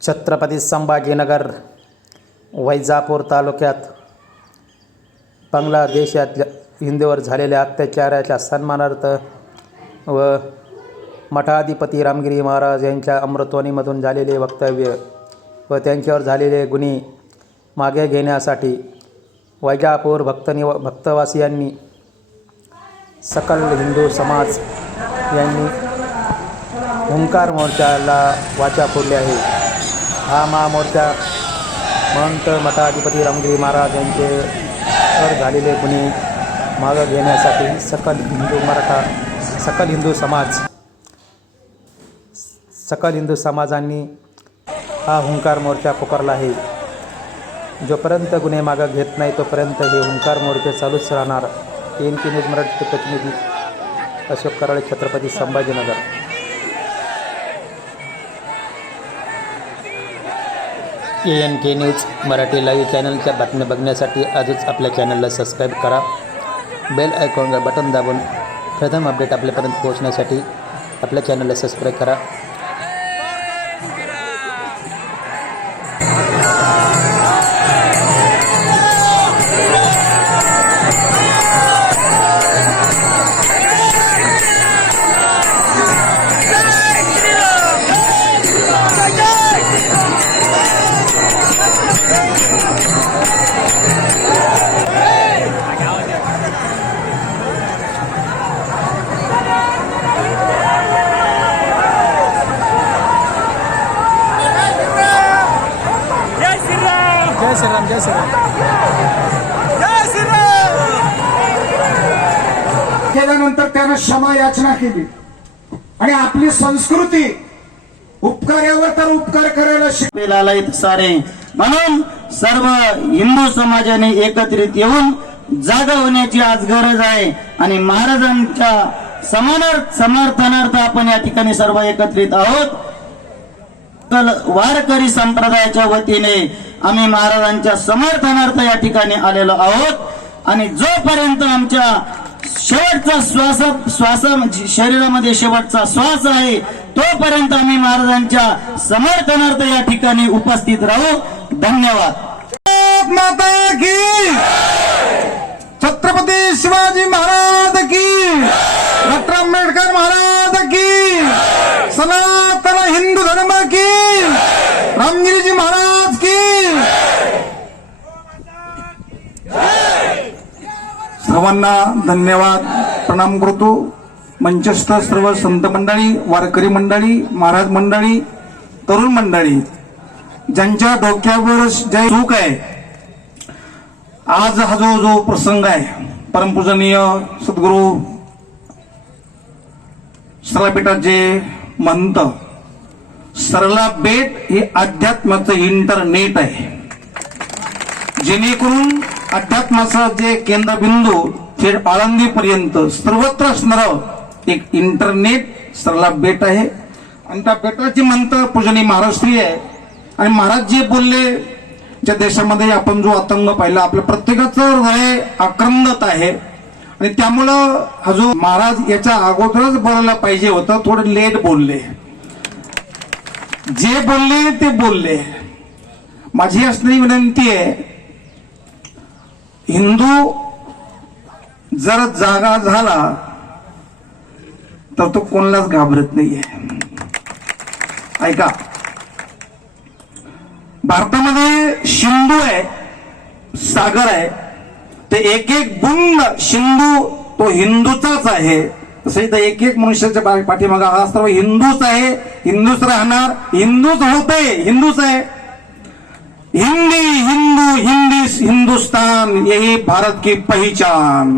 छत्रपती संभाजीनगर वैजापूर तालुक्यात बांगलादेशातल्या हिंदीवर झालेल्या अत्याचाराच्या सन्मानार्थ व मठाधिपती रामगिरी महाराज यांच्या अमृतवाणीमधून झालेले वक्तव्य व त्यांच्यावर झालेले गुन्हे मागे घेण्यासाठी वैजापूर भक्तनिव भक्तवासियांनी सकल हिंदू समाज यांनी हुंकार मोर्चाला वाचा फोडली आहे. हा महामोर्चा महंत मठाधिपती रामगिरी महाराज यांचेवर झालेले गुन्हे मागं घेण्यासाठी सकल हिंदू मराठा सकल हिंदू समाज सकल हिंदू समाजांनी हा हुंकार मोर्चा पुकारला आहे. जोपर्यंत गुन्हे मागं घेत नाही तोपर्यंत हे हुंकार मोर्चे चालूच राहणार. एन के न्यूज मराठी प्रतिनिधी Ashok Karale Chhatrapati Sambhajinagar. A N K news Marathi live चॅनलच्या बातम्या बघण्यासाठी आजच आपल्या चॅनलला सबस्क्राईब करा. बेल आयकॉनवर बटन दाबून प्रथम अपडेट आपल्यापर्यंत पोहोचण्यासाठी आपल्या चॅनलला सबस्क्राईब करा. जय श्रीराम! केल्यानंतर त्यानं क्षमा याचना केली. आणि आपली संस्कृती उपकार्यावर तर उपकार करायला शिक पेलाला सारे. म्हणून सर्व हिंदू समाजाने एकत्रित येऊन जागा होण्याची आज गरज आहे. आणि महाराजांच्या समानार्थ समर्थनार्थ आपण या ठिकाणी सर्व एकत्रित आहोत. सकल वारकरी संप्रदायाच्या वतीने आम्ही महाराजांच्या समर्थनार्थ या ठिकाणी आलेलो आहोत. आणि जोपर्यंत आमच्या शेवटचा श्वास श्वास म्हणजे शरीरामध्ये शेवटचा श्वास आहे तोपर्यंत आम्ही महाराजांच्या समर्थनार्थ या ठिकाणी उपस्थित राहू. धन्यवाद. माता की. छत्रपती शिवाजी महाराज की डॉक्टर आंबेडकर महाराज की सनातन हिंदू धर्म की रामगिरीजी महाराज की सर्वांना धन्यवाद. प्रणाम करतो. मंचस्थ सर्व संत मंडळी वारकरी मंडळी महाराज मंडळी तरुण मंडळी ज्यांच्या डोक्यावर जय सुख आहे आज हा जो जो प्रसंग आहे परमपूजनीय सद्गुरू सरलापीठाचे महंत सरला बेट हे अध्यात्माचं इंटरनेट आहे. जेणेकरून अध्यात्माचा जे केंद्रबिंदू थेट आळंदीपर्यंत सर्वत्र असणारं एक इंटरनेट सरला बेट आहे. आणि त्या बेटाची मंत्र पूजनी महाराष्ट्री आहे. आणि महाराज जे बोलले ज्या देशामध्ये आपण जो आतंक पाहिला आपल्या प्रत्येकाचं हृदय आक्रंदत आहे. आणि त्यामुळं हा जो महाराज याच्या अगोदरच बोलायला पाहिजे होतं थोडं लेट बोलले. जे बोलले ते बोलले. माझी असणारी विनंती आहे हिंदू जर जागा झाला तर तो कोणालाच घाबरत नाहीये. ऐका. भारतामध्ये सिंधू आहे सागर आहे ते एक एक बुंद सिंधू तो हिंदूचाच आहे. तसं इथं एक एक मनुष्याच्या पाठीमागा हा सर्व हिंदूच आहे हिंदूच राहणार हिंदूच होते हिंदूच आहे. हिंदी हिंदू हिंदी हिंदुस्तान यही भारत की पहचान।